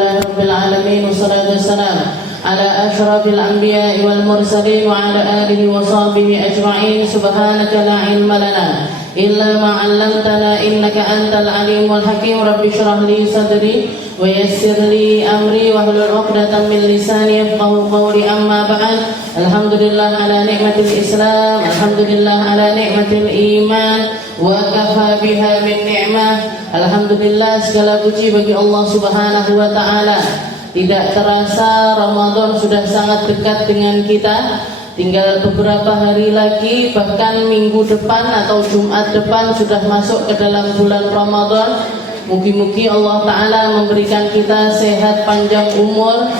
Alhamdulillah Rabbil Alamin. Wassalatu wassalam ala ashrafil anbiya'i wal mursalin wa ala alihi wa sahbihi ajma'in. Subhanaka la ilma lana illa ma 'allamtana innaka antal alimul hakim. Rabbi shrah li sadri wa yassir li amri wa hlul 'uqdatam min lisani yafqahu qawli. Amma ba'd. Alhamdulillah ala ni'matil Islam, alhamdulillah ala ni'matil iman, wa kafa biha min ni'mah. Alhamdulillah, segala puji bagi Allah Subhanahu wa taala. Tidak terasa Ramadan sudah sangat dekat dengan kita. Tinggal beberapa hari lagi, bahkan minggu depan atau Jumat depan sudah masuk ke dalam bulan Ramadan. Mugi-mugi Allah Ta'ala memberikan kita sehat panjang umur.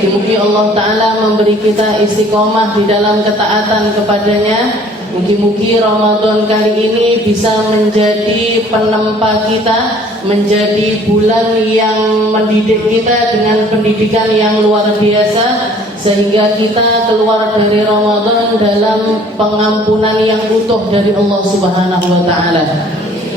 Mugi-mugi Allah Ta'ala memberi kita istiqomah di dalam ketaatan kepadanya. Mugi-mugi Ramadan kali ini bisa menjadi penempa kita, menjadi bulan yang mendidik kita dengan pendidikan yang luar biasa, sehingga kita keluar dari Ramadan dalam pengampunan yang utuh dari Allah Subhanahu wa taala.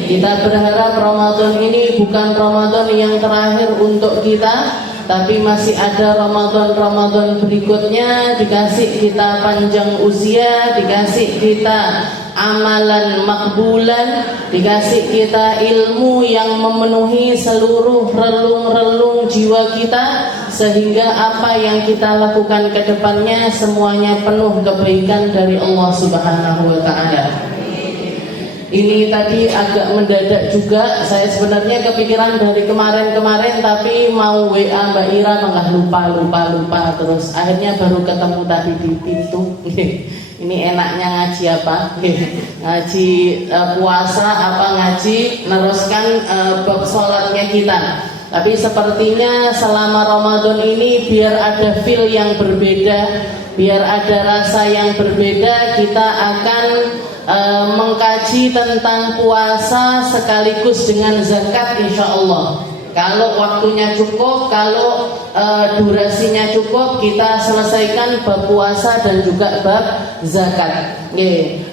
Kita berharap Ramadan ini bukan Ramadan yang terakhir untuk kita, tapi masih ada Ramadan-Ramadan berikutnya. Dikasih kita panjang usia, dikasih kita amalan makbulan, dikasih kita ilmu yang memenuhi seluruh relung-relung jiwa kita, sehingga apa yang kita lakukan ke depannya semuanya penuh kebaikan dari Allah Subhanahu wa taala. Ini tadi agak mendadak juga. Saya sebenarnya kepikiran dari kemarin-kemarin, tapi mau WA Mbak Ira malah lupa terus. Akhirnya baru ketemu tadi di pintu. Ini enaknya ngaji apa? Ngaji puasa apa ngaji neruskan bab sholatnya kita. Tapi sepertinya selama Ramadan ini biar ada feel yang berbeda, biar ada rasa yang berbeda, kita akan mengkaji tentang puasa sekaligus dengan zakat, insya Allah. Kalau waktunya cukup, kalau durasinya cukup, kita selesaikan bab puasa dan juga bab zakat.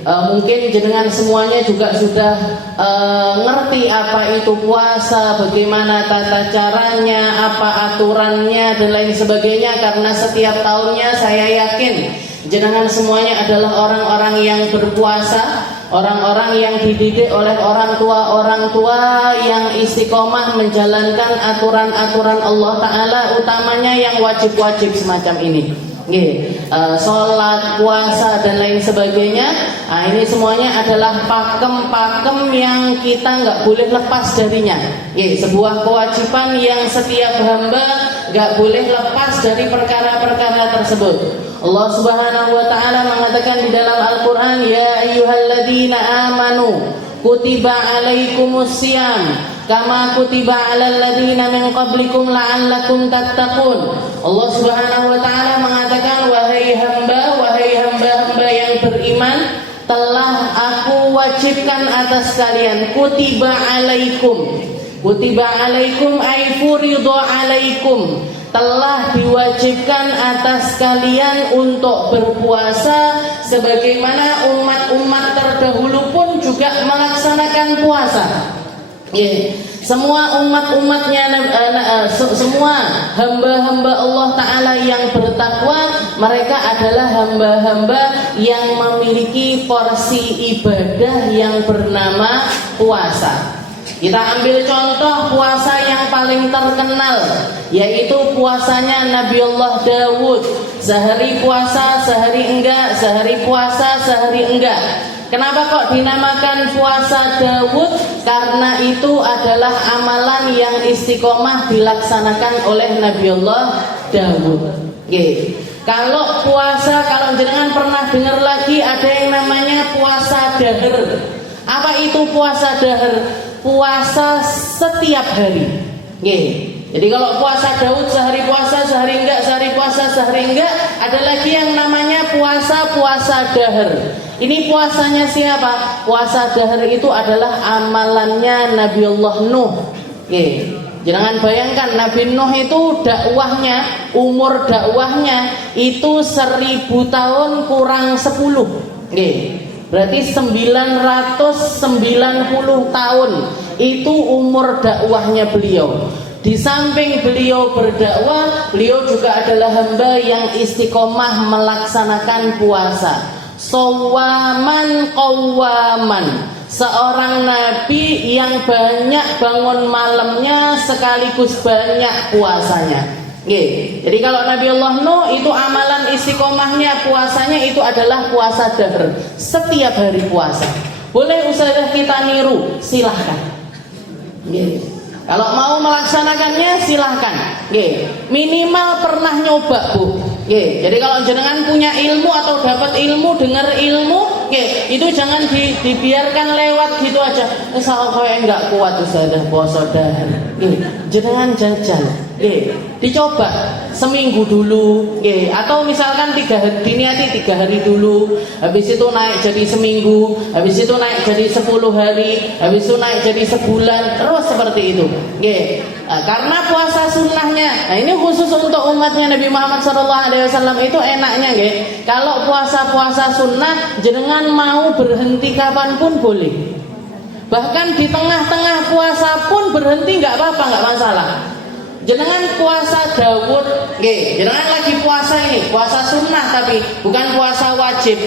Mungkin jenengan semuanya juga sudah ngerti apa itu puasa, bagaimana tata caranya, apa aturannya dan lain sebagainya. Karena setiap tahunnya saya yakin jenengan semuanya adalah orang-orang yang berpuasa, orang-orang yang dididik oleh orang tua yang istiqomah menjalankan aturan-aturan Allah Ta'ala, utamanya yang wajib-wajib semacam ini. Sholat, puasa dan lain sebagainya. Nah, ini semuanya adalah pakem-pakem yang kita nggak boleh lepas darinya. Sebuah kewajiban yang setiap hamba nggak boleh lepas dari perkara-perkara tersebut. Allah Subhanahu wa taala mengatakan di dalam Al-Qur'an, ya ayyuhalladzina amanu kutiba alaikumusiyam kama kutiba alal ladzina min qablikum la'allakum tattaqun. Allah Subhanahu wa taala mengatakan, wahai hamba-hamba yang beriman, telah aku wajibkan atas kalian, kutiba alaikum. Kutiba alaikum ay furidu alaikum, telah diwajibkan atas kalian untuk berpuasa sebagaimana umat-umat terdahulu pun juga melaksanakan puasa. Semua umat-umatnya, semua hamba-hamba Allah Ta'ala yang bertakwa, mereka adalah hamba-hamba yang memiliki porsi ibadah yang bernama puasa. Kita ambil contoh puasa yang paling terkenal, yaitu puasanya Nabi Allah Dawud. Sehari puasa, sehari enggak, sehari puasa, sehari enggak. Kenapa kok dinamakan puasa Dawud? Karena itu adalah amalan yang istiqomah dilaksanakan oleh Nabi Allah Dawud. Kalau puasa, kalau jenengan pernah dengar lagi ada yang namanya puasa dahar. Apa itu puasa dahar? Puasa setiap hari. Jadi kalau puasa Daud sehari puasa, sehari enggak, sehari puasa, sehari enggak. Ada lagi yang namanya puasa dahar. Ini puasanya siapa? Puasa dahar itu adalah amalannya Nabi Allah Nuh. Jangan bayangkan Nabi Nuh itu dakwahnya, umur dakwahnya itu 1000 tahun kurang 10. Berarti 990 tahun itu umur dakwahnya beliau. Di samping beliau berdakwah, beliau juga adalah hamba yang istiqomah melaksanakan puasa. Sawaman qawaman, seorang nabi yang banyak bangun malamnya sekaligus banyak puasanya. Jadi kalau Nabi Allah Nuh itu amalan istiqomahnya puasanya itu adalah puasa dahr, setiap hari puasa. Boleh ustazah kita niru, silahkan. Kalau mau melaksanakannya silahkan. Minimal pernah nyoba bu. Jadi kalau jenengan punya ilmu atau dapat ilmu, dengar ilmu, itu jangan dibiarkan lewat gitu aja. Saya enggak kuat ustazah puasa dahr. Jenengan jajal. Dicoba seminggu dulu, atau misalkan 3 hari, diniati 3 hari dulu, habis itu naik jadi seminggu, habis itu naik jadi 10 hari, habis itu naik jadi sebulan, terus seperti itu. Karena puasa sunnahnya, nah ini khusus untuk umatnya Nabi Muhammad SAW itu enaknya, kalau puasa sunnah jenengan mau berhenti kapanpun boleh. Bahkan di tengah-tengah puasa pun berhenti nggak apa-apa, nggak masalah. Jenengan puasa Daud, jenengan lagi puasa ini, puasa sunnah tapi bukan puasa wajib,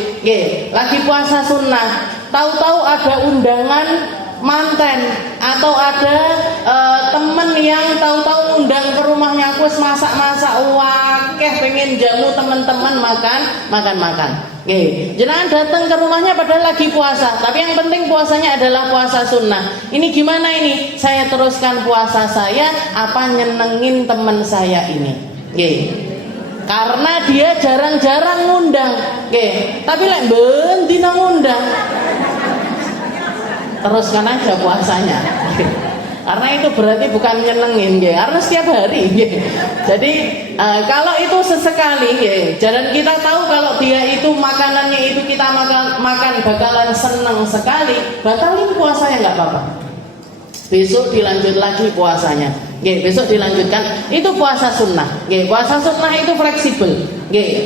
lagi puasa sunnah. Tahu-tahu ada undangan manten atau ada temen yang tahu-tahu undang ke rumahnya, aku masak-masak, wakeh pengen jamu teman-teman makan. Jangan datang ke rumahnya padahal lagi puasa, tapi yang penting puasanya adalah puasa sunnah. Ini gimana ini? Saya teruskan puasa saya, apa nyenengin teman saya ini? Karena dia jarang-jarang ngundang, tapi lek bendina ngundang, teruskan aja puasanya. Karena itu berarti bukan nyenengin, karena setiap hari. Jadi kalau itu sesekali, dan kita tahu kalau dia itu makanannya itu kita makan bakalan seneng sekali, batalin puasanya nggak apa-apa. Besok dilanjut lagi puasanya. Besok dilanjutkan. Itu puasa sunnah. Puasa sunnah itu fleksibel.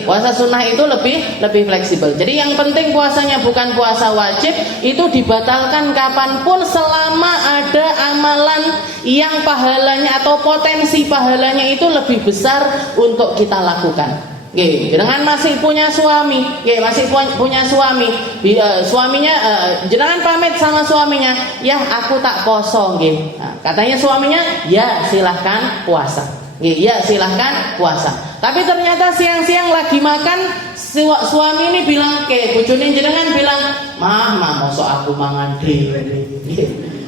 Puasa sunnah itu lebih fleksibel. Jadi yang penting puasanya bukan puasa wajib, itu dibatalkan kapanpun selama ada amalan yang pahalanya atau potensi pahalanya itu lebih besar untuk kita lakukan. Dengan masih punya suami, punya suami, suaminya jenengan pamit sama suaminya, ya aku tak poso, katanya suaminya, ya silahkan puasa, ya silahkan puasa. Tapi ternyata siang-siang lagi makan, suami ini bilang, bojone jenengan bilang, mosok aku mangan dhewe.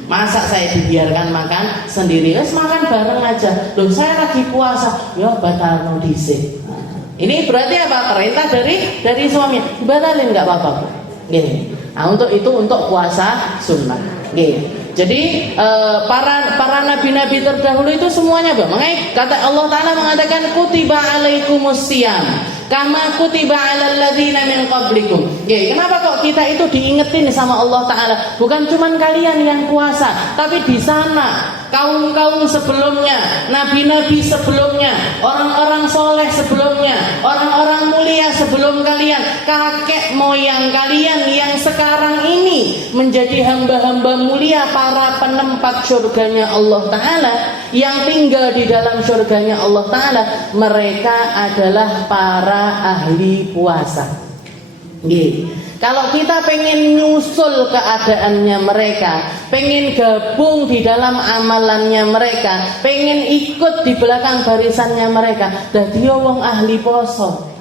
Masa saya dibiarkan makan sendiri? Wes makan bareng aja. Loh saya lagi puasa, ya batalno dhisik. Ini berarti apa? Perintah dari suami. Batalin nggak apa-apa. Nah untuk itu untuk puasa sunnah. Jadi para nabi-nabi terdahulu itu semuanya makanya kata Allah Ta'ala mengatakan kutiba alaikumus siyam kama kutiba alal ladzina min qablikum. Kenapa kok kita itu diingetin sama Allah Ta'ala? Bukan cuman kalian yang puasa, tapi di sana kaum-kaum sebelumnya, nabi-nabi sebelumnya, orang-orang soleh sebelumnya, orang-orang mulia sebelum kalian, kakek moyang kalian yang sekarang ini menjadi hamba-hamba mulia, para penempat surganya Allah Ta'ala, yang tinggal di dalam surganya Allah Ta'ala, mereka adalah para ahli puasa. Kalau kita pengen nyusul keadaannya mereka, pengen gabung di dalam amalannya mereka, pengen ikut di belakang barisannya mereka, dadi wong ahli poso.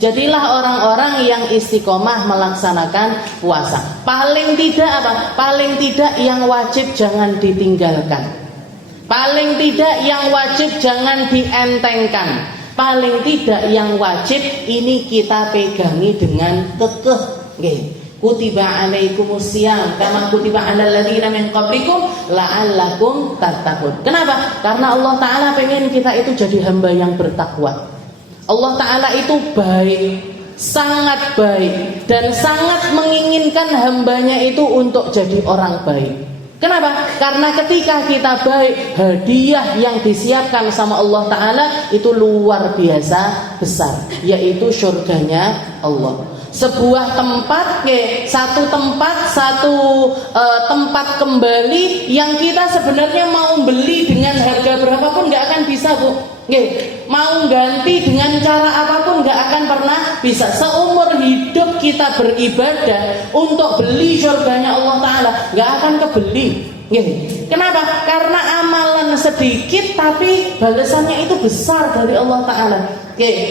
Jadilah orang-orang yang istiqomah melaksanakan puasa. Paling tidak apa? Paling tidak yang wajib jangan ditinggalkan. Paling tidak yang wajib jangan dientengkan. Paling tidak yang wajib ini kita pegangi dengan kekeh. Kutiba alaikumus siyam kama kutiba alal ladzina min qablikum la'allakum tattaqun. Kenapa? Karena Allah Ta'ala pengen kita itu jadi hamba yang bertakwa. Allah Ta'ala itu baik, sangat baik, dan sangat menginginkan hambanya itu untuk jadi orang baik. Kenapa? Karena ketika kita baik, hadiah yang disiapkan sama Allah Ta'ala itu luar biasa besar, yaitu surganya Allah. sebuah tempat, satu tempat kembali yang kita sebenarnya mau beli dengan harga berapapun nggak akan bisa, Bu. Mau ganti dengan cara apapun nggak akan pernah bisa. Seumur hidup kita beribadah untuk beli surganya Allah Ta'ala nggak akan kebeli. Kenapa? Karena amalan sedikit tapi balasannya itu besar dari Allah Ta'ala.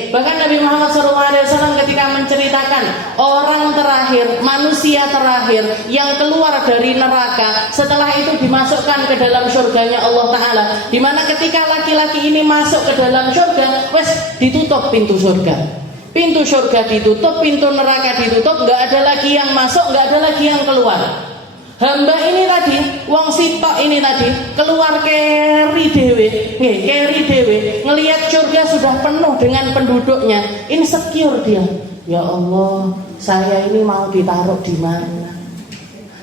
Bahkan Nabi Muhammad SAW ketika menceritakan orang terakhir, manusia terakhir yang keluar dari neraka setelah itu dimasukkan ke dalam surganya Allah Ta'ala, dimana ketika laki-laki ini masuk ke dalam surga, ditutup pintu surga. Pintu surga ditutup, pintu neraka ditutup, nggak ada lagi yang masuk, nggak ada lagi yang keluar. Hamba ini tadi, wong sitok ini tadi keluar keri dewe, ngelihat surga sudah penuh dengan penduduknya, insecure dia. Ya Allah, saya ini mau ditaruh di mana?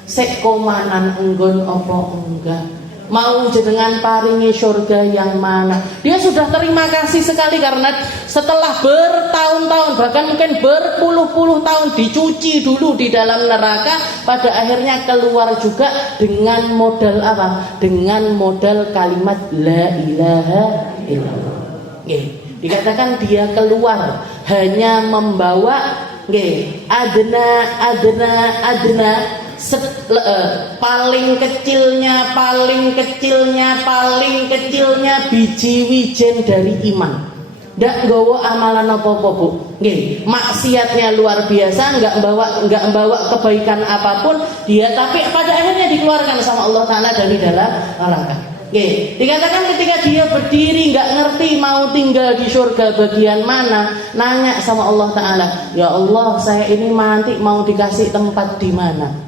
Sek komanan enggon opo enggak? Mau jenengan paringi surga yang mana? Dia sudah terima kasih sekali karena setelah bertahun-tahun, bahkan mungkin berpuluh-puluh tahun dicuci dulu di dalam neraka, pada akhirnya keluar juga dengan modal apa? Dengan modal kalimat la ilaha illallah. Dikatakan dia keluar hanya membawa adna paling kecilnya biji wijen dari iman. Nggak nggawa amalan apa-apa, Bu. Maksiatnya luar biasa, nggak membawa kebaikan apapun dia, tapi pada akhirnya dikeluarkan sama Allah Ta'ala dari dalam neraka. Dikatakan ketika dia berdiri nggak ngerti mau tinggal di surga bagian mana, nanya sama Allah Ta'ala, ya Allah, saya ini nanti mau dikasih tempat di mana?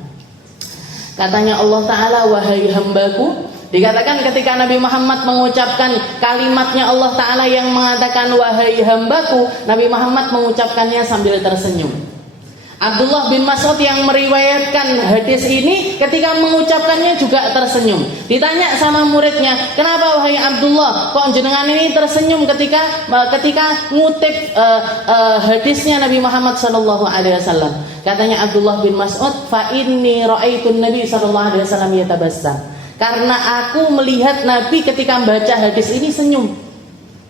Katanya Allah Ta'ala, wahai hambaku. Dikatakan ketika Nabi Muhammad mengucapkan kalimatnya Allah Ta'ala yang mengatakan wahai hambaku, Nabi Muhammad mengucapkannya sambil tersenyum. Abdullah bin Mas'ud yang meriwayatkan hadis ini ketika mengucapkannya juga tersenyum. Ditanya sama muridnya, kenapa wahai Abdullah kok jenengan ini tersenyum ketika ngutip hadisnya Nabi Muhammad SAW? Katanya Abdullah bin Mas'ud, fa inni ra'aitun Nabi SAW yatabassam. Karena aku melihat Nabi ketika membaca hadis ini senyum.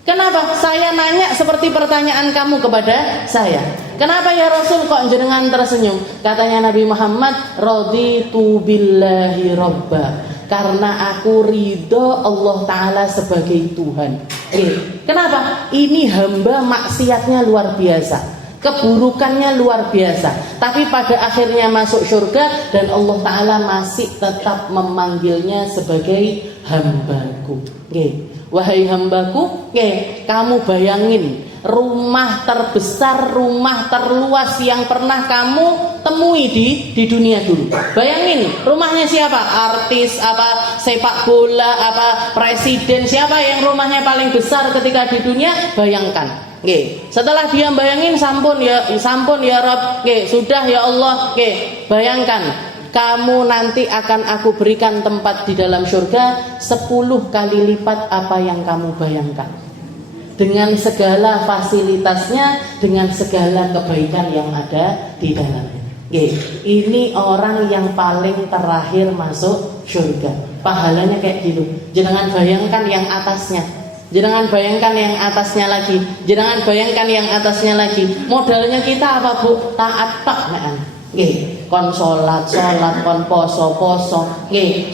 Kenapa? Saya nanya seperti pertanyaan kamu kepada saya. Kenapa ya Rasul kok jenengan tersenyum? Katanya Nabi Muhammad, raditu billahi robba. Karena aku ridho Allah Ta'ala sebagai Tuhan. Kenapa? Ini hamba maksiatnya luar biasa, keburukannya luar biasa, tapi pada akhirnya masuk surga dan Allah Ta'ala masih tetap memanggilnya sebagai hambaku. Wahai hambaku, kamu bayangin rumah terbesar, rumah terluas yang pernah kamu temui di dunia dulu. Bayangin, rumahnya siapa? Artis, apa sepak bola, apa presiden, siapa yang rumahnya paling besar ketika di dunia? Bayangkan. Setelah dia bayangin, sampun ya Rabb, sudah ya Allah, bayangkan kamu nanti akan aku berikan tempat di dalam surga 10 kali lipat apa yang kamu bayangkan, dengan segala fasilitasnya, dengan segala kebaikan yang ada di dalamnya. Ini orang yang paling terakhir masuk surga, pahalanya kayak gitu. Jangan bayangkan yang atasnya, jangan bayangkan yang atasnya lagi, jangan bayangkan yang atasnya lagi. Modalnya kita apa, Bu? Taat tok nek. Kon sholat, kon poso,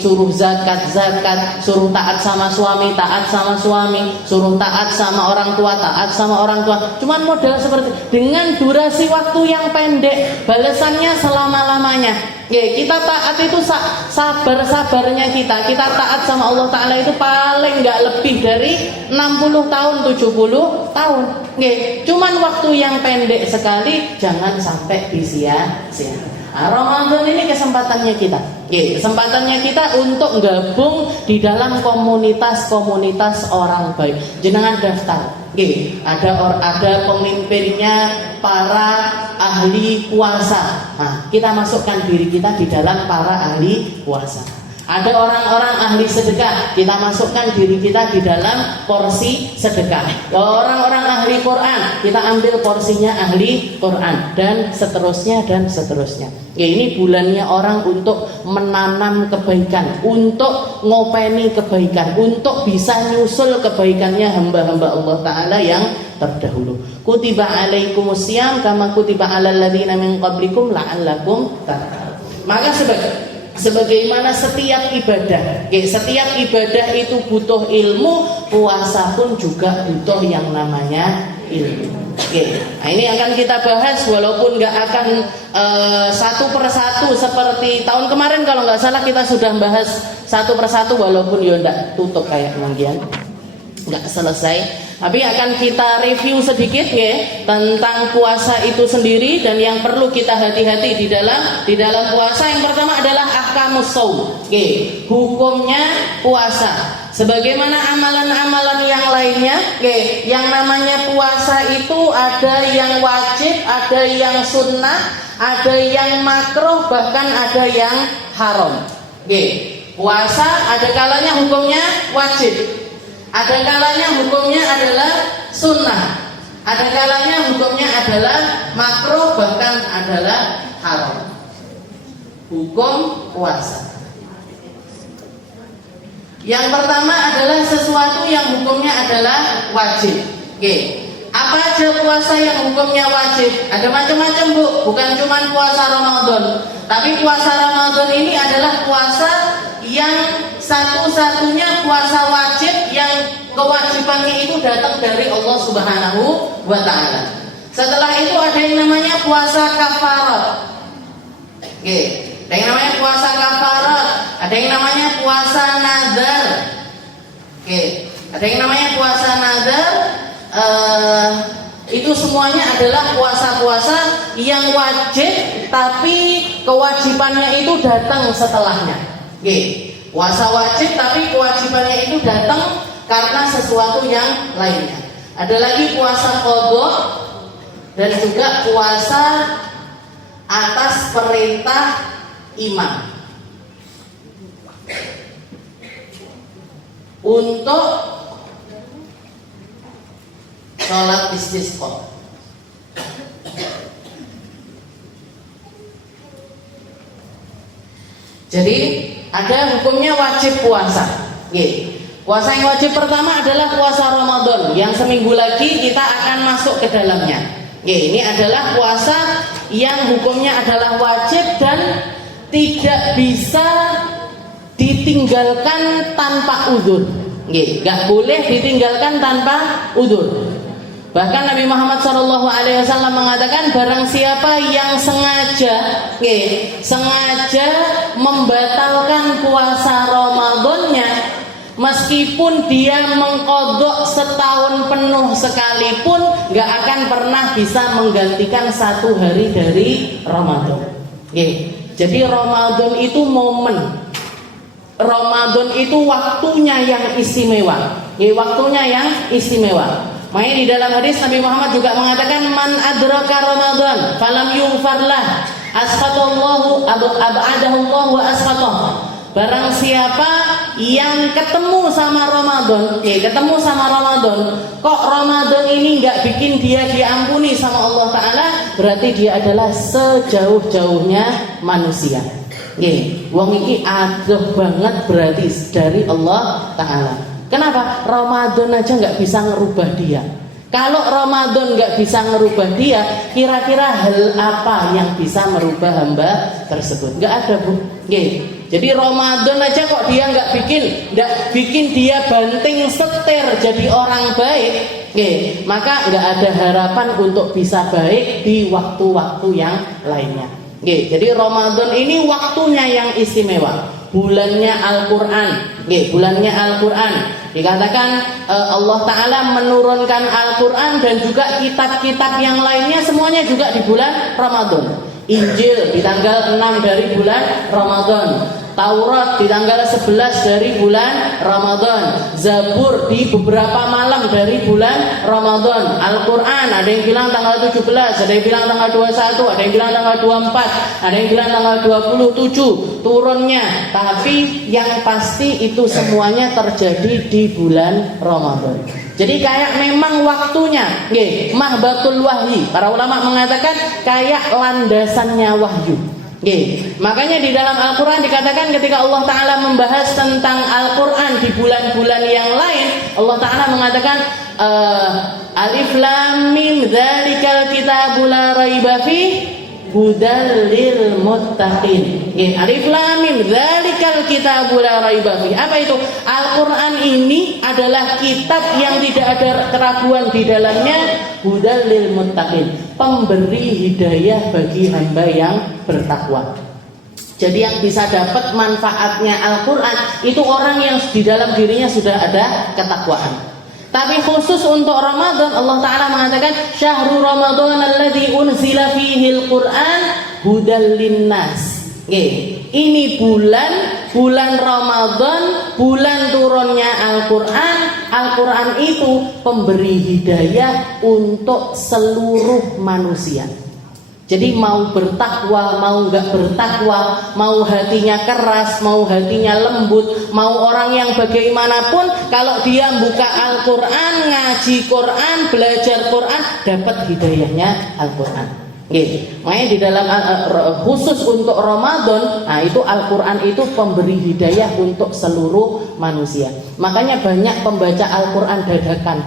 suruh zakat, suruh taat sama suami, suruh taat sama orang tua, Cuman modal seperti dengan durasi waktu yang pendek, balasannya selama-lamanya. Kita taat itu sabar-sabarnya kita taat sama Allah Ta'ala itu paling nggak lebih dari 60 tahun, 70 tahun. Cuman waktu yang pendek sekali, jangan sampai disia-sia. Ramadan ini kesempatannya kita untuk gabung di dalam komunitas orang baik. Jenengan daftar. Ada pemimpinnya para ahli puasa. Nah, kita masukkan diri kita di dalam para ahli puasa. Ada orang-orang ahli sedekah, kita masukkan diri kita di dalam porsi sedekah. Orang-orang ahli Quran, kita ambil porsinya ahli Quran, dan seterusnya dan seterusnya. Ya, ini bulannya orang untuk menanam kebaikan, untuk ngopeni kebaikan, untuk bisa nyusul kebaikannya hamba-hamba Allah Ta'ala yang terdahulu. Kutiba alaikumusiyam kama kutiba alal ladzina min qablikum la'allakum tattaqun. Maka sebagaimana setiap ibadah, setiap ibadah itu butuh ilmu, puasa pun juga butuh yang namanya ilmu. Nah, ini akan kita bahas, walaupun nggak akan satu persatu seperti tahun kemarin. Kalau nggak salah kita sudah bahas satu persatu, walaupun ya nggak tutup kayak kemungkinan nggak selesai. Tapi akan kita review sedikit ya tentang puasa itu sendiri dan yang perlu kita hati-hati di dalam puasa. Yang pertama adalah ahkamus shaum. Hukumnya puasa. Sebagaimana amalan-amalan yang lainnya, yang namanya puasa itu ada yang wajib, ada yang sunnah, ada yang makruh, bahkan ada yang haram. Puasa ada kalanya hukumnya wajib, ada kalanya hukumnya adalah sunnah, ada kalanya hukumnya adalah makruh, bahkan adalah haram. Hukum puasa. Yang pertama adalah sesuatu yang hukumnya adalah wajib. Apa aja puasa yang hukumnya wajib? Ada macam-macam, Bu. Bukan cuma puasa Ramadan. Tapi puasa Ramadan ini adalah puasa yang satu-satunya puasa wajib yang kewajibannya itu datang dari Allah Subhanahu wa Ta'ala. Setelah itu ada yang namanya puasa kafarat. Ada yang namanya puasa kafarat, ada yang namanya puasa nazar. Ada yang namanya puasa nazar. Itu semuanya adalah puasa-puasa yang wajib, tapi kewajibannya itu datang setelahnya. Puasa wajib tapi kewajibannya itu datang karena sesuatu yang lainnya. Ada lagi puasa qadha dan juga puasa atas perintah imam untuk sholat istisqa. Jadi ada hukumnya wajib puasa. Puasa yang wajib pertama adalah puasa Ramadan, yang seminggu lagi kita akan masuk ke dalamnya. Ini adalah puasa yang hukumnya adalah wajib dan tidak bisa ditinggalkan tanpa uzur. Gak boleh ditinggalkan tanpa uzur. Bahkan Nabi Muhammad SAW mengatakan, barang siapa yang sengaja membatalkan puasa Ramadannya, meskipun dia mengqadha setahun penuh sekalipun, gak akan pernah bisa menggantikan satu hari dari Ramadan. Jadi Ramadan itu momen, Ramadan itu waktunya yang istimewa. Waktunya yang istimewa. Makanya di dalam hadis Nabi Muhammad juga mengatakan, man adraka Ramadan falam yughfarlah asqatallahu ab'adahullahu wa asqatah. Barang siapa yang ketemu sama Ramadan, kok Ramadan ini nggak bikin dia diampuni sama Allah Ta'ala, berarti dia adalah sejauh-jauhnya manusia. Wong iki adoh banget berarti dari Allah Ta'ala. Kenapa? Ramadan aja nggak bisa ngerubah dia. Kalau Ramadan nggak bisa ngerubah dia, kira-kira hal apa yang bisa merubah hamba tersebut? Nggak ada, Bu. Jadi Ramadan aja kok dia nggak bikin dia banting setir jadi orang baik, maka nggak ada harapan untuk bisa baik di waktu-waktu yang lainnya. Jadi Ramadan ini waktunya yang istimewa. Bulannya Al-Quran, bulannya Al-Quran. Dikatakan Allah Ta'ala menurunkan Al-Quran dan juga kitab-kitab yang lainnya semuanya juga di bulan Ramadan. Injil di tanggal 6 dari bulan Ramadan, Taurat di tanggal 11 dari bulan Ramadan, Zabur di beberapa malam dari bulan Ramadan, Al-Quran ada yang bilang tanggal 17, ada yang bilang tanggal 21, ada yang bilang tanggal 24, ada yang bilang tanggal 27 turunnya. Tapi yang pasti itu semuanya terjadi di bulan Ramadan. Jadi kayak memang waktunya, mahbatul wahyi. Para ulama mengatakan kayak landasannya wahyu. Makanya di dalam Al-Quran dikatakan ketika Allah Ta'ala membahas tentang Al-Quran di bulan-bulan yang lain, Allah Ta'ala mengatakan Alif Lam Mim Dzalikal Kitabu la raiba fih hudal lil muttaqin. Alif Lam Mim Dzalikal Kitabu la raiba fih. Apa itu? Al-Qur'an ini adalah kitab yang tidak ada keraguan di dalamnya, hudal lil muttaqin, pemberi hidayah bagi hamba yang bertakwa. Jadi yang bisa dapat manfaatnya Al-Qur'an itu orang yang di dalam dirinya sudah ada ketakwaan. Tapi khusus untuk Ramadan, Allah Ta'ala mengatakan Syahrul Ramadan alladzi unzila fihil Qur'an hudal linnas. Ini bulan Ramadan, bulan turunnya Al-Quran. Al-Quran itu pemberi hidayah untuk seluruh manusia. Jadi mau bertakwa, mau nggak bertakwa, mau hatinya keras, mau hatinya lembut, mau orang yang bagaimanapun, kalau dia buka Al-Quran, ngaji Quran, belajar Quran, dapat hidayahnya Al-Quran. Makanya di dalam khusus untuk Ramadan, nah itu Al-Quran itu pemberi hidayah untuk seluruh manusia. Makanya banyak pembaca Al-Quran dadakan.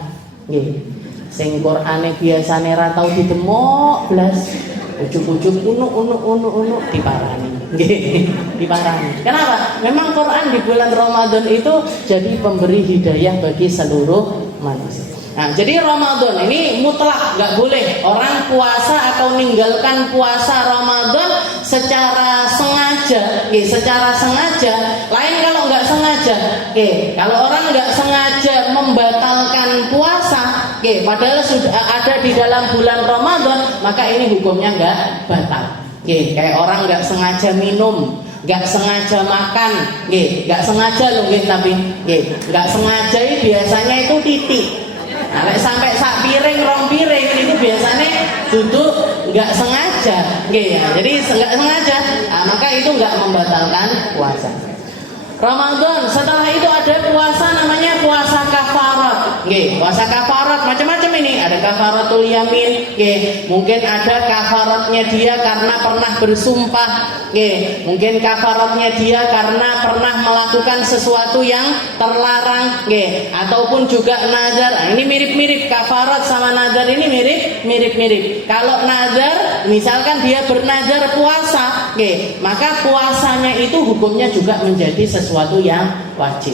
Sing Qur'ane biasane ra tau didemok blas. Ujuk-ujuk unu diparani. Diparani. Kenapa? Memang Quran di bulan Ramadan itu jadi pemberi hidayah bagi seluruh manusia. Nah, jadi Ramadan ini mutlak, nggak boleh orang puasa atau meninggalkan puasa Ramadan secara sengaja. Secara sengaja. Lain kalau nggak sengaja. Kalau orang nggak sengaja membatalkan puasa, padahal sudah ada di dalam bulan Ramadan, maka ini hukumnya nggak batal. Kayak orang nggak sengaja minum, nggak sengaja makan, nggak sengaja loh, tapi nggak sengaja ini biasanya itu titik. Nah, sampai sak piring, rong piring itu biasanya duduk nggak sengaja, jadi nggak sengaja, maka itu nggak membatalkan puasa. Ramadan, setelah itu ada puasa namanya puasa kafarat. Puasa kafarat macam-macam ini. Ada kafaratul yamin, mungkin ada kafaratnya dia karena pernah bersumpah, mungkin kafaratnya dia karena pernah melakukan sesuatu yang terlarang, ataupun juga nazar. Nah, ini mirip-mirip, kafarat sama nazar ini mirip-mirip. Kalau nazar, misalkan dia bernazar puasa, maka puasanya itu hukumnya juga menjadi sesuatu yang wajib.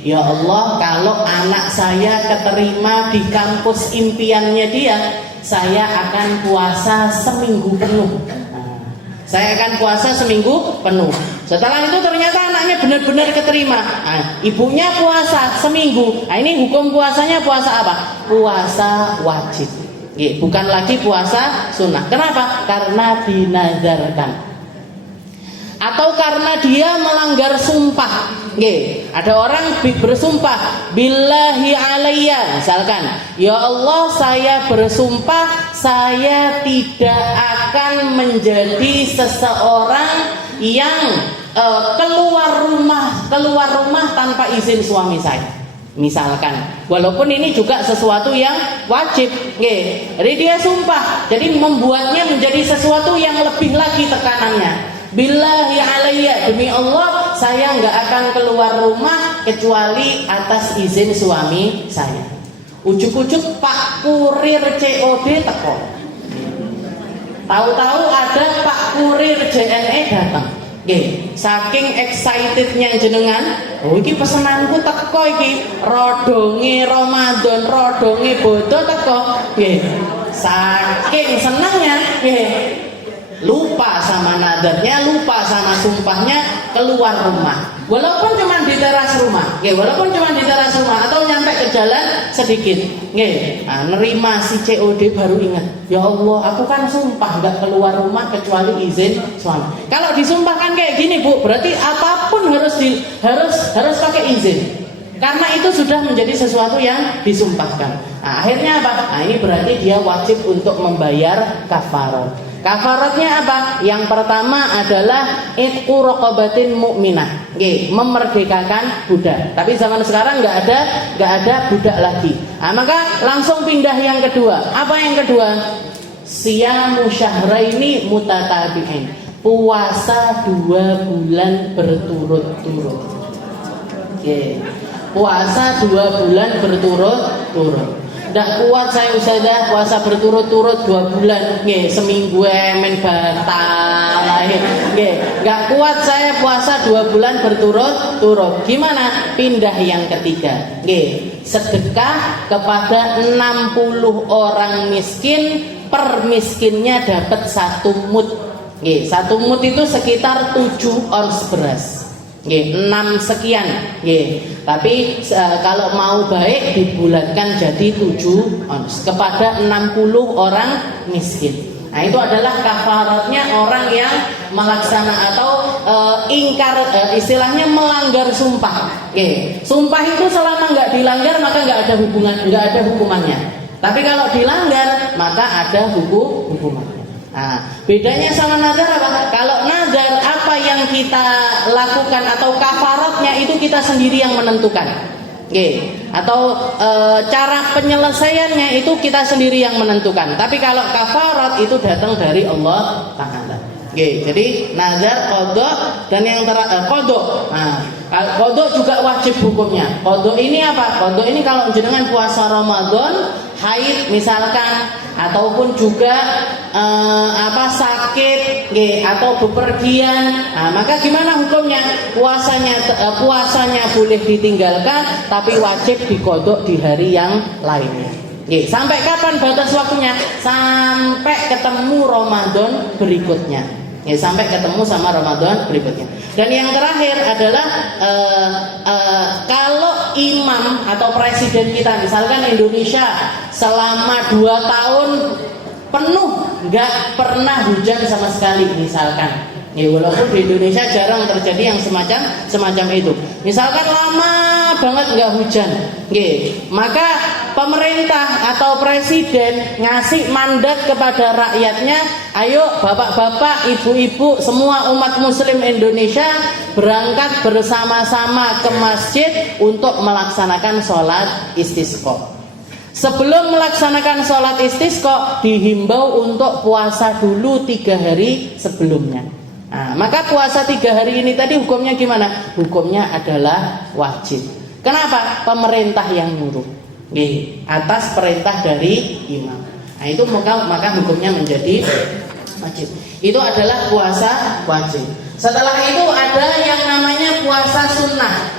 Ya Allah, kalau anak saya keterima di kampus impiannya dia, saya akan puasa seminggu penuh. Saya akan puasa seminggu penuh. Setelah itu ternyata anaknya benar-benar keterima. Ibunya puasa seminggu. Ini hukum puasanya puasa apa? Puasa wajib. Bukan lagi puasa sunnah. Kenapa? Karena dinazarkan. Atau karena dia melanggar sumpah. Ada orang bersumpah billahi alayya, misalkan, ya Allah saya bersumpah saya tidak akan menjadi seseorang yang keluar rumah tanpa izin suami saya. Misalkan, walaupun ini juga sesuatu yang wajib, jadi dia sumpah, jadi membuatnya menjadi sesuatu yang lebih lagi tekanannya. Billahi alayya, demi Allah saya nggak akan keluar rumah kecuali atas izin suami saya. Ujuk-ujuk Pak Kurir COD teko. Tahu-tahu ada Pak Kurir JNE datang. Saking excitednya jenengan, iki pesenanku teko iki, rodonge Ramadan, rodonge bodo teko. Saking senangnya, lupa sama nadarnya, lupa sama sumpahnya, keluar rumah. walaupun cuma di teras rumah, walaupun cuma di teras rumah atau nyampe ke jalan sedikit, nerima si COD baru ingat, ya Allah, aku kan sumpah nggak keluar rumah kecuali izin suami. Kalau disumpahkan kayak gini Bu, berarti apapun harus pakai izin. Karena itu sudah menjadi sesuatu yang disumpahkan. Nah, akhirnya apa? Nah, ini berarti dia wajib untuk membayar kafarat. Kafaratnya apa? Yang pertama adalah itqu raqabatin mukminah. Memerdekakan budak. Tapi zaman sekarang nggak ada budak lagi. Nah, maka langsung pindah yang kedua. Apa yang kedua? Siyamu syahraini mutatabi'in. Puasa 2 bulan berturut-turut. Puasa 2 bulan berturut-turut. Nggak kuat saya Ustazah puasa berturut-turut 2 bulan, seminggu men batal lahir. Nggak kuat saya puasa 2 bulan berturut-turut. Gimana? Pindah yang ketiga. Sedekah kepada 60 orang miskin, per miskinnya dapat 1 mud. 1 mud itu sekitar 7 ons beras. 6 sekian. Tapi kalau mau baik dibulatkan jadi 7 ons kepada 60 orang miskin. Nah, itu adalah kafaratnya orang yang melaksanakan atau ingkar, istilahnya melanggar sumpah. Sumpah itu selama nggak dilanggar maka nggak ada hukumannya. Tapi kalau dilanggar maka ada hukumannya. Nah, bedanya sama nazar apa? Kalau nazar apa yang kita lakukan atau kafaratnya itu kita sendiri yang menentukan. Atau cara penyelesaiannya itu kita sendiri yang menentukan. Tapi kalau kafarat itu datang dari Allah Ta'ala. Jadi nazar, qadha dan yang qadha. Nah, qadha juga wajib hukumnya. Qadha ini apa? Qadha ini kalau jenengan puasa Ramadan, haid misalkan, ataupun juga sakit, atau bepergian, maka gimana hukumnya? Puasanya boleh ditinggalkan, tapi wajib diqadha di hari yang lainnya. Sampai kapan batas waktunya? Sampai ketemu Ramadan berikutnya. Sampai ketemu sama Ramadan berikutnya. Dan yang terakhir adalah kalau imam atau presiden kita, misalkan Indonesia selama 2 tahun penuh nggak pernah hujan sama sekali misalkan. Walaupun di Indonesia jarang terjadi yang semacam itu. Misalkan lama banget nggak hujan, maka pemerintah atau presiden ngasih mandat kepada rakyatnya, ayo bapak-bapak, ibu-ibu, semua umat muslim Indonesia berangkat bersama-sama ke masjid untuk melaksanakan sholat istisqa. Sebelum melaksanakan sholat istisqa dihimbau untuk puasa dulu 3 hari sebelumnya. Nah, maka puasa 3 hari ini tadi hukumnya gimana? Hukumnya adalah wajib. Kenapa? Pemerintah yang nyuruh, atas perintah dari imam. Nah, itu maka hukumnya menjadi wajib. Itu adalah puasa wajib. Setelah itu ada yang namanya puasa sunnah.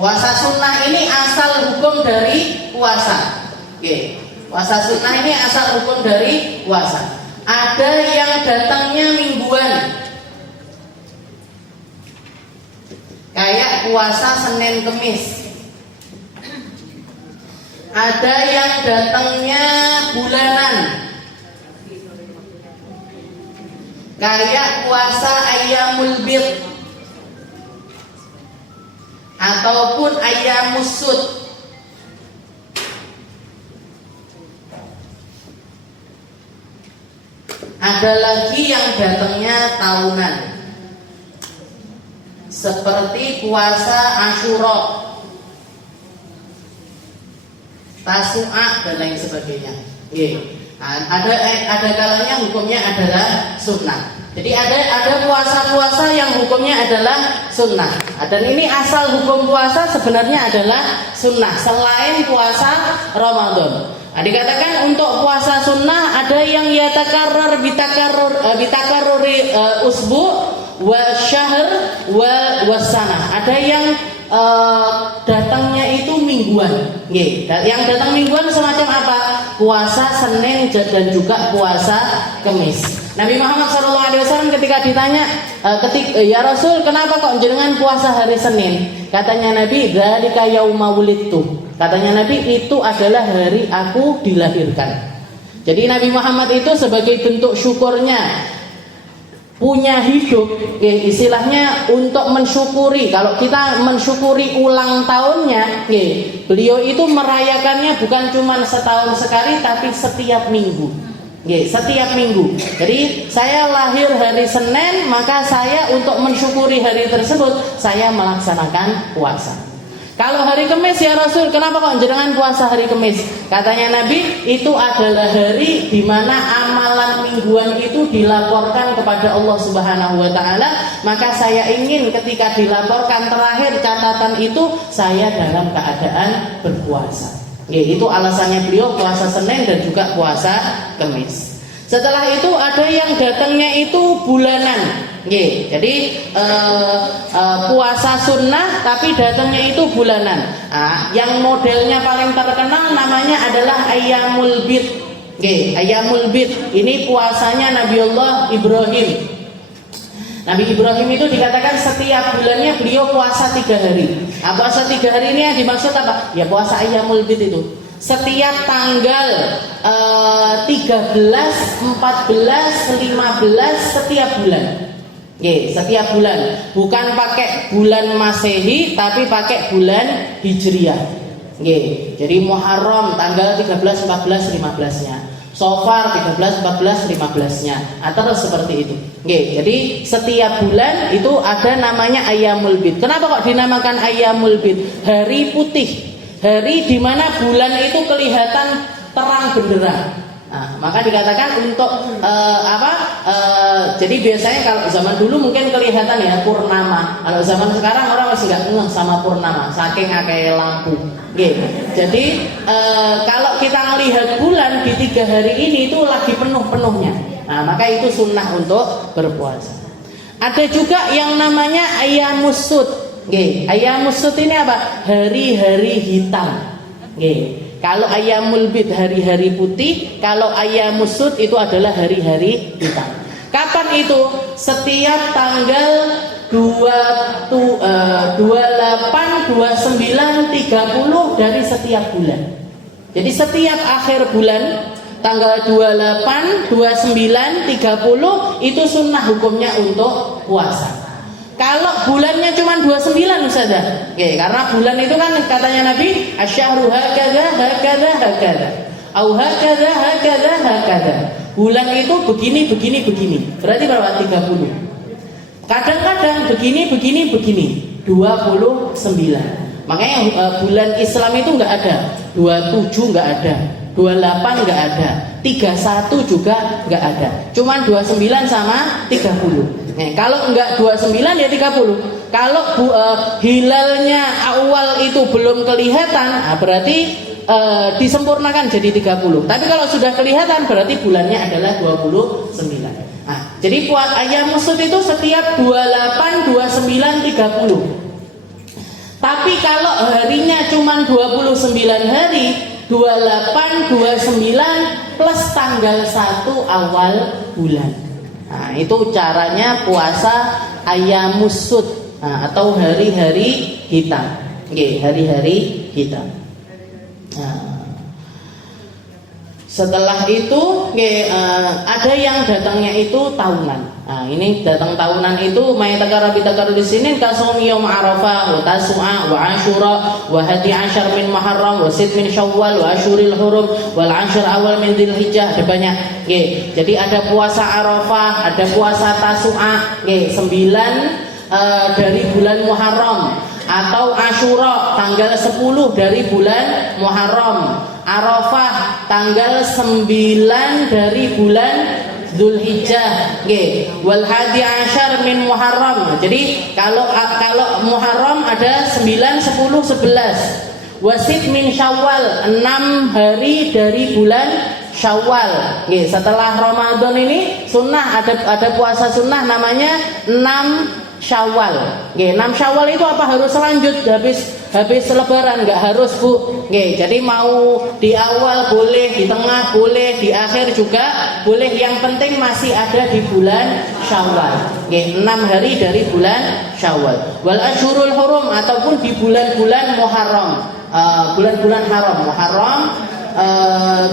Puasa sunnah ini asal hukum dari puasa. Puasa sunnah ini asal hukum dari puasa. Ada yang datangnya mingguan, kayak puasa Senin Kemis. Ada yang datangnya bulanan, kayak puasa Ayyamul Bid ataupun Ayyamus Sud. Ada lagi yang datangnya tahunan, seperti puasa Asyura, Tasu'a dan lain sebagainya. Ada kalanya hukumnya adalah sunnah. Jadi ada puasa-puasa yang hukumnya adalah sunnah. Dan ini asal hukum puasa sebenarnya adalah sunnah selain puasa Ramadan. Dikatakan untuk puasa sunnah ada yang yatakarrar bitakarruri usbu wa syahr wa sanah. Ada yang datangnya itu mingguan. Yang datang mingguan semacam apa? Puasa Senin dan juga puasa Kemis. Nabi Muhammad SAW ketika ditanya, ya Rasul, kenapa kok jenengan puasa hari Senin? Katanya Nabi, dzalika yauma wulidtu. Katanya Nabi, itu adalah hari aku dilahirkan. Jadi Nabi Muhammad itu sebagai bentuk syukurnya punya hidup, istilahnya untuk mensyukuri. Kalau kita mensyukuri ulang tahunnya, beliau itu merayakannya bukan cuma setahun sekali, tapi setiap minggu. Setiap minggu. Jadi saya lahir hari Senin, maka saya untuk mensyukuri hari tersebut saya melaksanakan puasa. Kalau hari Kamis, ya Rasul, kenapa kok jenengan puasa hari Kamis? Katanya Nabi, itu adalah hari di mana amalan mingguan itu dilaporkan kepada Allah Subhanahu wa taala, maka saya ingin ketika dilaporkan terakhir catatan itu saya dalam keadaan berpuasa. Itu alasannya beliau puasa Senin dan juga puasa Kamis. Setelah itu ada yang datangnya itu bulanan. Jadi puasa sunnah tapi datangnya itu bulanan. Yang modelnya paling terkenal namanya adalah Ayyamul Bid. Ayyamul Bid ini puasanya Nabiullah Ibrahim. Nabi Ibrahim itu dikatakan setiap bulannya beliau puasa 3 hari. Puasa 3 hari ini yang dimaksud apa? Ya puasa Ayyamul Bid itu. Setiap tanggal 13, 14, 15 setiap bulan. Setiap bulan. Bukan pakai bulan Masehi tapi pakai bulan Hijriah. Jadi Muharram tanggal 13, 14, 15-nya. Sofar 13, 14, 15-nya terus seperti itu. Jadi setiap bulan itu ada namanya Ayyamul Bid. Kenapa kok dinamakan Ayyamul Bid? Hari putih. Hari di mana bulan itu kelihatan terang benderang. Maka dikatakan untuk jadi biasanya kalau zaman dulu mungkin kelihatan ya purnama. Kalau zaman sekarang orang masih nggak ngeh sama purnama, saking akeh lampu. Jadi kalau kita melihat bulan di 3 hari ini itu lagi penuh-penuhnya. Maka itu sunnah untuk berpuasa. Ada juga yang namanya Ayyamus Sud. Ayyamus Sud ini apa? Hari-hari hitam. Kalau Ayyamul Bid hari-hari putih, kalau Ayyamus Sud itu adalah hari-hari hitam. Kapan itu? Setiap tanggal 28, 29, 30 dari setiap bulan. Jadi setiap akhir bulan tanggal 28, 29, 30 itu sunnah hukumnya untuk puasa. Kalau bulannya cuma 29 Ustazah, karena bulan itu kan katanya Nabi, asyahru hakadha hakadha hakadha, au hakadha hakadha hakadha. Bulan itu begini begini begini. Berarti berapa? 30. Kadang-kadang begini begini begini. 29. Makanya bulan Islam itu enggak ada. 27 enggak ada. 28 enggak ada. 31 juga enggak ada. Cuman 29 sama 30. Kalau enggak 29 ya 30. Kalau hilalnya awal itu belum kelihatan, berarti disempurnakan jadi 30. Tapi kalau sudah kelihatan berarti bulannya adalah 29. Jadi Ayyamus Sud itu setiap 28, 29, 30. Tapi kalau harinya cuma 29 hari, 28, 29 plus tanggal 1 awal bulan. Itu caranya puasa Ayyamus Sud atau hari-hari hitam. Hari-hari hitam. Setelah itu ada yang datangnya itu tahunan. Ini datang tahunan itu maytakara bitakara di sini kasumi yaum Arafah wa Tasu'a wa Asyura wa hadi asyar min Muharram wa sid min Syawal wa Asyuril Hurum wal asyr awal min Dzulhijjah. Ada banyak. Jadi ada puasa Arafah, ada puasa Tasu'a, 9 dari bulan Muharram, atau Asyura tanggal 10 dari bulan Muharram, Arafah tanggal 9 dari bulan Dzulhijjah, wal hadi asyar min Muharram. Jadi kalau Muharram ada 9, 10, 11. Wasid min Syawal 6 hari dari bulan Syawal. Setelah Ramadan ini sunnah ada puasa sunnah namanya 6 Syawal. Nggih, 6 Syawal itu apa harus lanjut habis lebaran? Enggak harus, Bu. Nggih, jadi mau di awal boleh, di tengah boleh, di akhir juga boleh. Yang penting masih ada di bulan Syawal. Nggih, 6 hari dari bulan Syawal. Wal asyhurul hurum ataupun di bulan-bulan Muharram. Bulan-bulan haram, Muharram,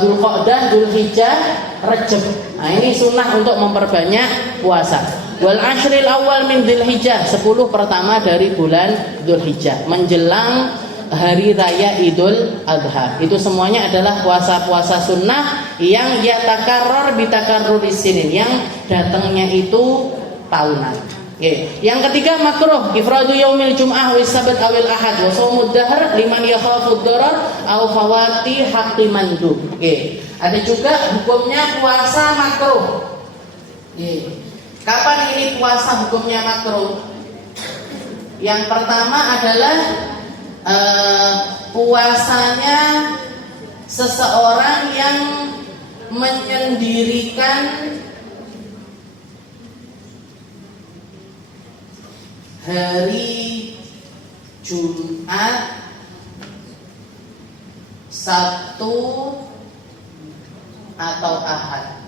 Dzulqa'dah, Dzulhijjah, Rajab. Nah, ini sunnah untuk memperbanyak puasa. Wal ashril awal min Dzulhijjah, 10 pertama dari bulan Dzulhijjah menjelang hari raya Idul Adha. Itu semuanya adalah puasa-puasa sunnah yang yatakarrar bitakarruris sinin, yang datangnya itu tahunan. Yang ketiga makruh ifradu yaumil jum'ah wa sabt awil ahad wa shaumud dahr liman yakhafu darar aw fawati haqqi mandub. Ada juga hukumnya puasa makruh. Kapan ini puasa hukumnya makruh? Yang pertama adalah puasanya seseorang yang menyendirikan hari Jumat, Sabtu atau Ahad.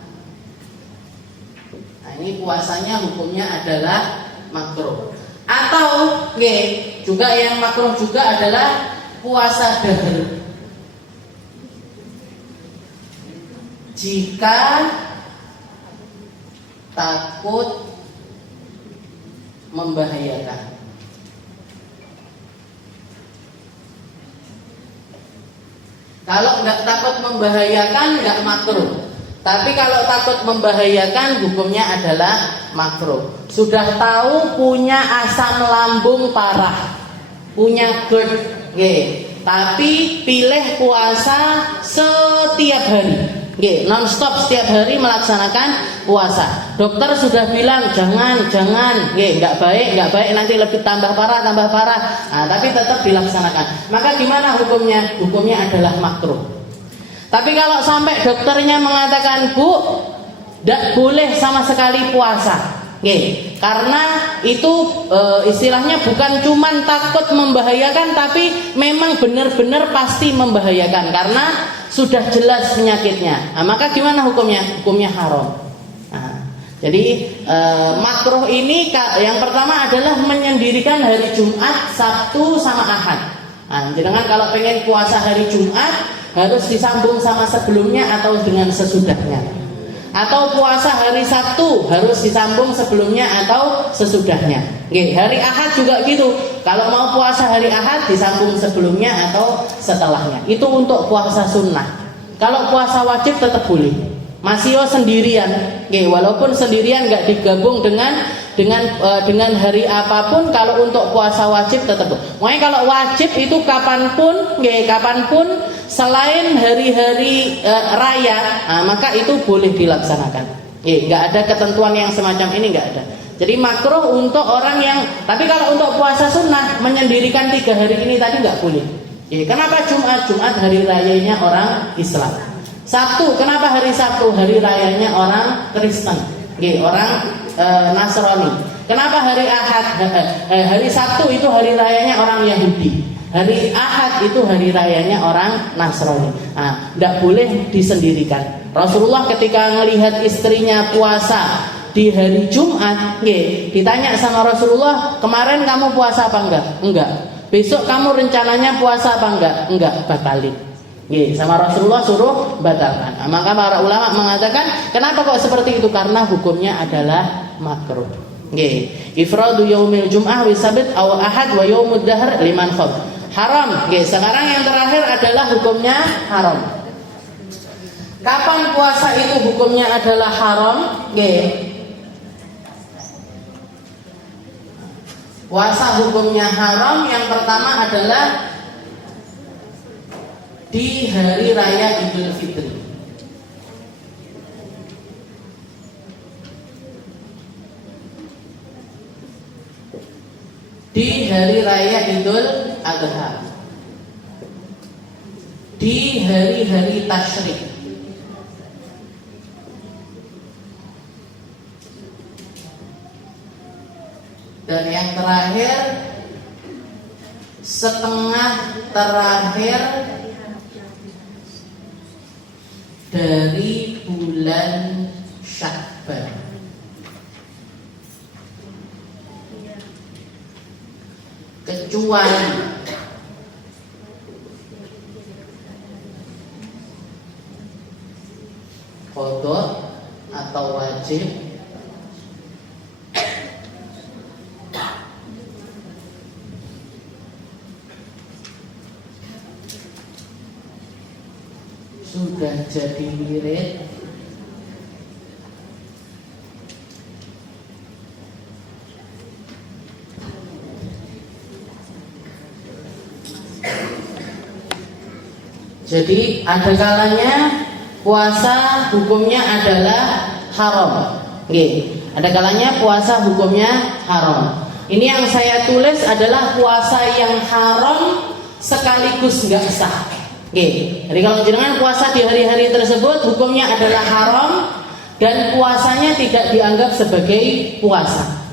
Nah, ini puasanya hukumnya adalah makruh. Atau juga yang makruh juga adalah puasa dahr. Jika takut membahayakan. Kalau nggak takut membahayakan nggak makruh. Tapi kalau takut membahayakan hukumnya adalah makruh. Sudah tahu punya asam lambung parah, punya GERD, tapi pilih puasa setiap hari. Non-stop setiap hari melaksanakan puasa. Dokter sudah bilang jangan, nggak baik nanti lebih tambah parah. Nah, tapi tetap dilaksanakan. Maka gimana hukumnya? Hukumnya adalah makruh. Tapi kalau sampai dokternya mengatakan Bu, tidak boleh sama sekali puasa, karena itu istilahnya bukan cuman takut membahayakan, tapi memang benar-benar pasti membahayakan karena sudah jelas penyakitnya. Nah, maka gimana hukumnya? Hukumnya haram. Nah, jadi makruh ini yang pertama adalah menyendirikan hari Jumat, Sabtu sama Ahad. Nah, jangan kalau pengen puasa hari Jumat harus disambung sama sebelumnya atau dengan sesudahnya. Atau puasa hari Sabtu harus disambung sebelumnya atau sesudahnya. Hari Ahad juga gitu. Kalau mau puasa hari Ahad disambung sebelumnya atau setelahnya. Itu untuk puasa sunnah. Kalau puasa wajib tetap boleh. Masih sendirian. Walaupun sendirian nggak digabung dengan hari apapun, kalau untuk puasa wajib tetap. Makanya kalau wajib itu kapanpun selain hari-hari raya, maka itu boleh dilaksanakan. Nggak ada ketentuan yang semacam ini, nggak ada. Jadi makruh untuk orang yang. Tapi kalau untuk puasa sunnah menyendirikan 3 hari ini tadi nggak boleh. Kenapa Jumat? Jumat hari rayanya orang Islam. Sabtu, kenapa hari Sabtu? Hari rayanya orang Kristen, orang Nasrani. Kenapa hari Ahad? Hari Sabtu itu hari rayanya orang Yahudi. Hari Ahad itu hari rayanya orang Nasrani. Tidak boleh disendirikan. Rasulullah ketika melihat istrinya puasa di hari Jumat, ditanya sama Rasulullah, kemarin kamu puasa apa enggak? Enggak. Besok kamu rencananya puasa apa enggak? Enggak, batalin. Sama Rasulullah suruh batalkan. Maka para ulama mengatakan, kenapa kok seperti itu? Karena hukumnya adalah makruh. Ifradu yaumil jum'ah wa sabt aw ahad wa yaumud dahr liman khaf. Haram. Sekarang yang terakhir adalah hukumnya haram. Kapan puasa itu hukumnya adalah haram? Puasa hukumnya haram yang pertama adalah di hari raya Idul Fitri. Di hari raya Idul Adha. Di hari-hari tasyrik. Dan yang terakhir setengah terakhir dari bulan Sya'ban. Kecuali qada atau wajib sudah jadi wirid jadi ada kalanya puasa hukumnya adalah haram. Oke. Ada kalanya puasa hukumnya haram. Ini yang saya tulis adalah puasa yang haram sekaligus nggak sah. Oke. Jadi kalau jenengan puasa di hari-hari tersebut hukumnya adalah haram dan puasanya tidak dianggap sebagai puasa.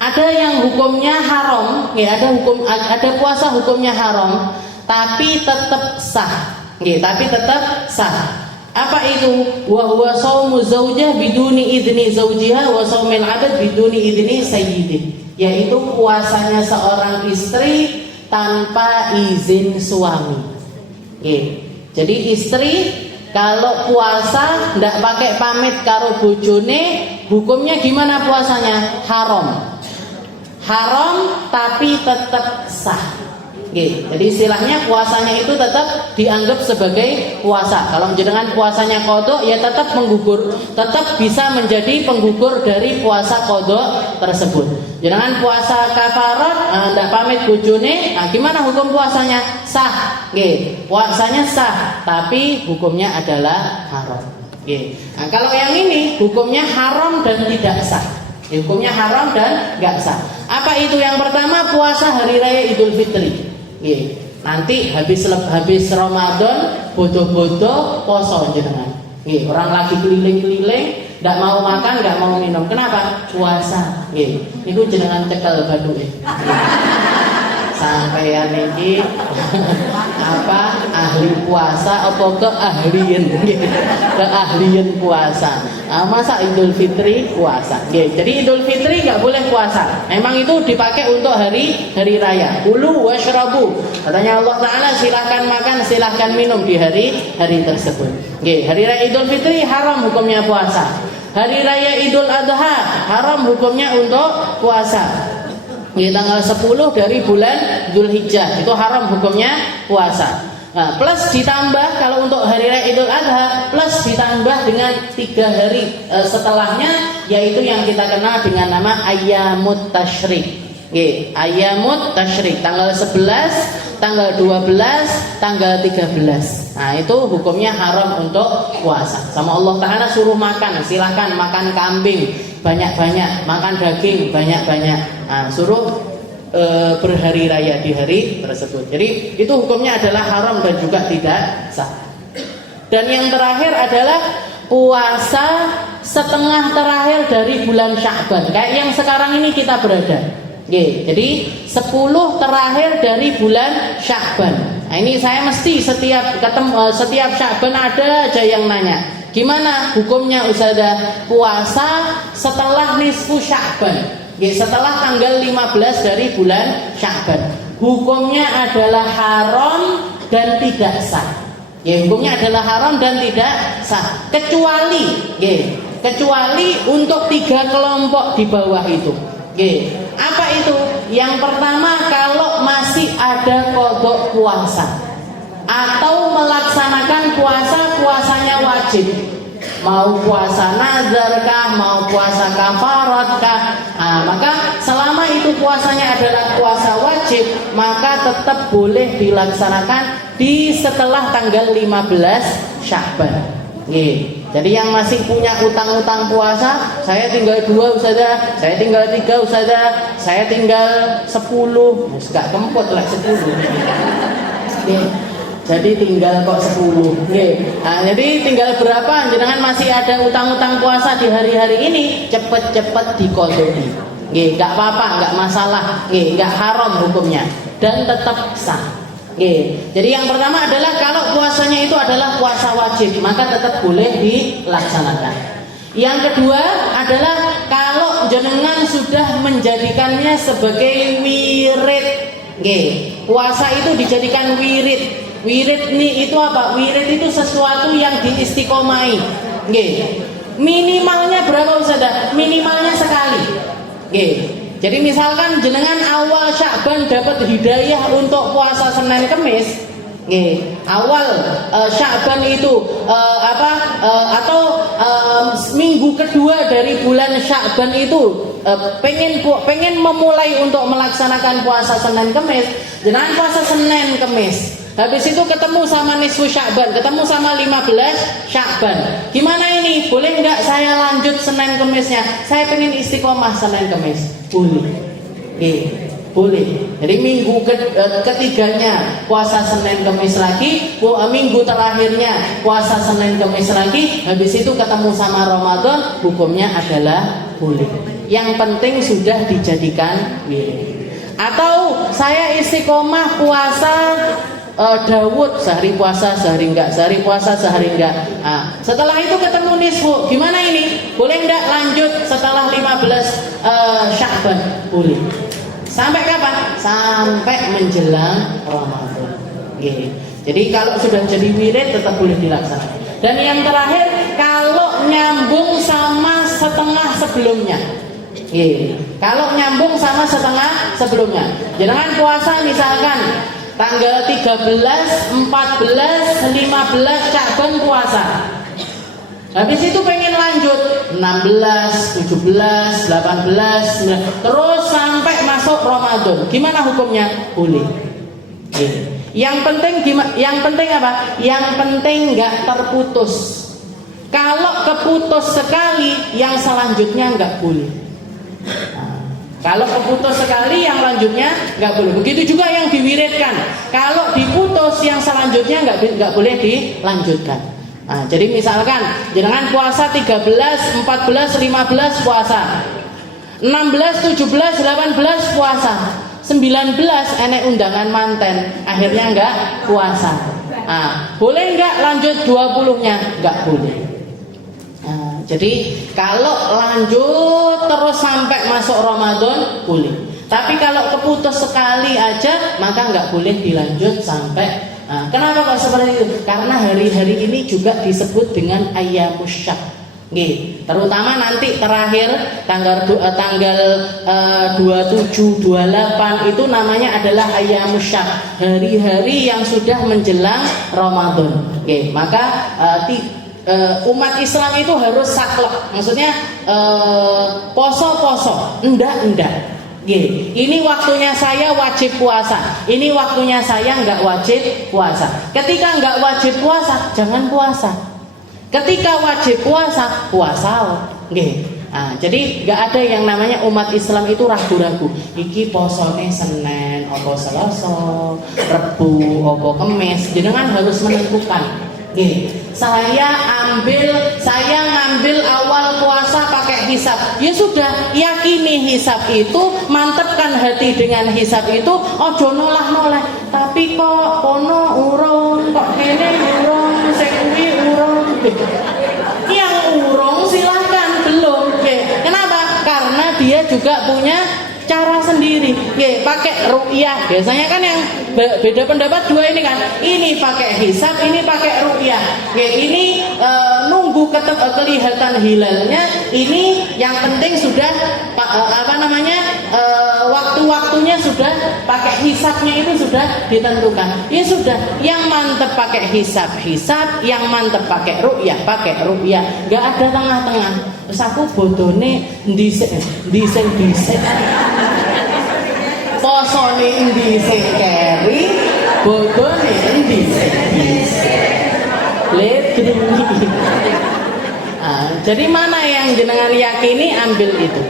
Ada yang hukumnya haram, ya, ada puasa hukumnya haram tapi tetap sah. Oke, tapi tetap sah. Apa itu? Wa huwa shaumu zaujah biduni idzni zaujiha wa shaumil 'abd biduni idzni sayyidih. Yaitu puasanya seorang istri tanpa izin suami. Oke. Jadi istri kalau puasa ndak pakai pamit karo bojone, hukumnya gimana puasanya? Haram. Haram tapi tetap sah. Oke, jadi istilahnya puasanya itu tetap dianggap sebagai puasa. Kalau jenengan puasanya qada ya tetap menggugur, tetap bisa menjadi penggugur dari puasa qada tersebut. Jenengan puasa kafarat, ndak pamit bojone, gimana hukum puasanya? Sah. Oke, puasanya sah, tapi hukumnya adalah haram. Oke. Nah, kalau yang ini hukumnya haram dan tidak sah. Hukumnya haram dan enggak sah. Apa itu? Yang pertama puasa hari raya Idul Fitri. Nanti habis Ramadan bodoh-bodoh poso jenengan. Orang lagi keliling-keliling, tidak mau makan, tidak mau minum. Kenapa? Puasa. Itu jenengan cekel baduke. Sampeyan iki ahli puasa apa keahlian puasa. Masa Idul Fitri puasa. Jadi Idul Fitri nggak boleh puasa. Memang itu dipakai untuk hari raya. Kulu washrabu. Katanya Allah Taala silahkan makan, silahkan minum di hari tersebut. Hari raya Idul Fitri haram hukumnya puasa. Hari raya Idul Adha haram hukumnya untuk puasa. Tanggal 10 dari bulan Dzulhijjah itu haram hukumnya puasa. Nah, plus ditambah kalau untuk hari raya Idul Adha plus ditambah dengan 3 hari setelahnya, yaitu yang kita kenal dengan nama Ayyamut Tasyrik. Ayyamut Tasyrik tanggal 11, tanggal 12, tanggal 13. Nah, itu hukumnya haram untuk puasa. Sama Allah Taala suruh makan, silakan makan kambing banyak-banyak, makan daging banyak-banyak. Nah, suruh berhari raya di hari tersebut. Jadi itu hukumnya adalah haram dan juga tidak sah. Dan yang terakhir adalah puasa setengah terakhir dari bulan Sya'ban. Kayak yang sekarang ini kita berada. Jadi 10 terakhir dari bulan Sya'ban. Nah, ini saya mesti setiap Sya'ban ada aja yang nanya, gimana hukumnya Ustazah puasa setelah nisfu Sya'ban? Setelah tanggal 15 dari bulan Sya'ban. Hukumnya adalah haram dan tidak sah. Hukumnya adalah haram dan tidak sah. Kecuali untuk 3 kelompok di bawah itu. Apa itu? Yang pertama, kalau masih ada kodok puasa atau melaksanakan puasanya wajib, mau puasa nazar kah, mau puasa kafarat kah, maka selama itu puasanya adalah puasa wajib, maka tetap boleh dilaksanakan di setelah tanggal 15 Sya'ban. Jadi yang masih punya utang-utang puasa, saya tinggal 2 Ustazah, saya tinggal 3 Ustazah, saya tinggal 10, enggak kempot lah 10. Jadi tinggal kok 10. Jadi tinggal berapa? Jangan masih ada utang-utang puasa di hari-hari ini, cepet-cepet dikodoni. nggih, enggak apa-apa, enggak masalah, nggih, enggak haram hukumnya dan tetap sah. Nggih. Jadi yang pertama adalah kalau puasanya itu adalah puasa wajib, maka tetap boleh dilaksanakan. Yang kedua adalah kalau jenengan sudah menjadikannya sebagai wirid. Nggih. Puasa itu dijadikan wirid. Wirid ini itu apa? Wirid itu sesuatu yang diistiqomai. Nggih. Minimalnya berapa Ustaz? Minimalnya sekali. Nggih. Jadi misalkan jenengan awal Sya'ban dapat hidayah untuk puasa Senin Kemis, awal Sya'ban itu atau minggu kedua dari bulan Sya'ban itu pengen memulai untuk melaksanakan puasa Senin Kemis, jenengan puasa Senin Kemis. Habis itu ketemu sama nisfu Sya'ban, ketemu sama 15 Sya'ban. Gimana ini? Boleh nggak saya lanjut Senin Kemisnya? Saya pengen istiqomah Senin Kemis. Boleh. Boleh. Jadi minggu ketiganya puasa Senin Kemis lagi, minggu terakhirnya puasa Senin Kemis lagi. Habis itu ketemu sama Ramadan, hukumnya adalah boleh. Yang penting sudah dijadikan wirid. Atau saya istiqomah puasa Daud, sehari puasa sehari enggak, sehari puasa sehari enggak. Nah, setelah itu ketemu nisfu, gimana ini? Boleh enggak lanjut setelah 15 Sya'ban? Boleh. Sampai kapan? Sampai menjelang Ramadan. Jadi kalau sudah jadi wirid tetap boleh dilaksanakan. Dan yang terakhir, kalau nyambung sama setengah sebelumnya. Kalau nyambung sama setengah sebelumnya. Jangan puasa misalkan tanggal 13, 14, 15 Sya'ban puasa. Habis itu pengen lanjut 16, 17, 18, 19, terus sampai masuk Ramadan. Gimana hukumnya? Boleh. Yang penting apa? Yang penting nggak terputus. Kalau keputus sekali, yang selanjutnya nggak boleh. Kalau keputus sekali, yang lanjutnya nggak boleh. Begitu juga yang diwiridkan. Kalau diputus, yang selanjutnya nggak boleh dilanjutkan. Nah, jadi misalkan jangan puasa 13, 14, 15 puasa, 16, 17, 18 puasa, 19 enek undangan manten, akhirnya nggak puasa. Nah, boleh nggak lanjut 20-nya? Nggak boleh. Jadi kalau lanjut terus sampai masuk Ramadan boleh. Tapi kalau keputus sekali aja maka nggak boleh dilanjut sampai. Kenapa kok seperti itu? Karena hari-hari ini juga disebut dengan ayyamus syak. Terutama nanti terakhir tanggal 27, 28 itu namanya adalah ayyamus syak, hari-hari yang sudah menjelang Ramadan. Maka umat Islam itu harus saklek, maksudnya poso-poso, enggak. Ini waktunya saya wajib puasa, ini waktunya saya nggak wajib puasa. Ketika nggak wajib puasa, jangan puasa. Ketika wajib puasa, puasa. Jadi nggak ada yang namanya umat Islam itu ragu-ragu. Iki posone Senin, opo Selasa, Rebu, opo Kemis. Jenengan harus menentukan. Saya ngambil awal puasa pakai hisab. Ya sudah, yakini hisab itu, mantepkan hati dengan hisab itu. Ojo noleh. Tapi kok kono urung, kok kene urung, sing kuwi urung. Yang urung silahkan belum. Kenapa? Karena dia juga punya cara sendiri. Pakai ru'yah. Biasanya kan yang beda pendapat dua ini kan. Ini pakai hisab, ini pakai ru'yah. Ini nunggu kelihatan hilalnya. Ini yang penting sudah waktu-waktunya sudah pakai hisabnya itu sudah ditentukan. Ya sudah, yang mantep pakai hisab, yang mantep pakai ru'yah. Enggak ada tengah-tengah. Terus aku bodone ndisik. Posone ndisik keri, bodone ndisik. Jadi mana yang jenengan yakini, ambil itu.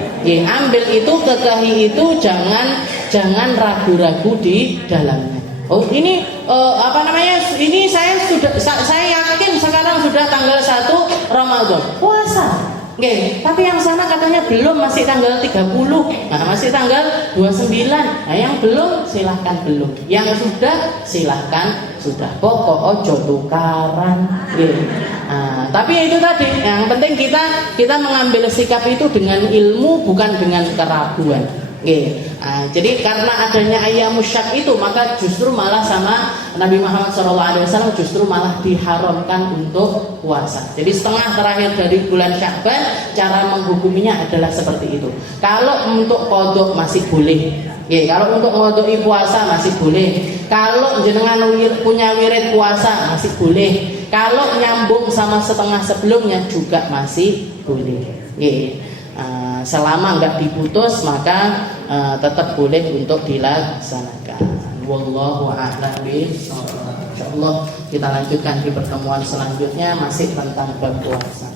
Ambil itu, kekahi itu, jangan ragu-ragu di dalamnya. Ini Ini saya yakin sekarang sudah tanggal 1 Ramadan. Puasa. Oke, tapi yang sana katanya belum, masih tanggal 30. Nah, masih tanggal 29. Nah, yang belum silahkan belum. Yang sudah silahkan sudah. Pokok ojo tukaran. Nah, tapi itu tadi, yang penting kita mengambil sikap itu dengan ilmu, bukan dengan keraguan. Nah, jadi karena adanya ayyamus syak itu, maka justru malah sama Nabi Muhammad SAW justru malah diharamkan untuk puasa. Jadi setengah terakhir dari bulan Sya'ban, cara menghukuminya adalah seperti itu. Kalau untuk qadha masih boleh. Kalau untuk ngodoi puasa masih boleh. Kalau jenengan punya wirid puasa masih boleh. Kalau nyambung sama setengah sebelumnya juga masih boleh. Selama enggak diputus, maka tetap boleh untuk dilaksanakan. Wallahu a'lam bishawab. Insyaallah kita lanjutkan di pertemuan selanjutnya masih tentang bab puasa.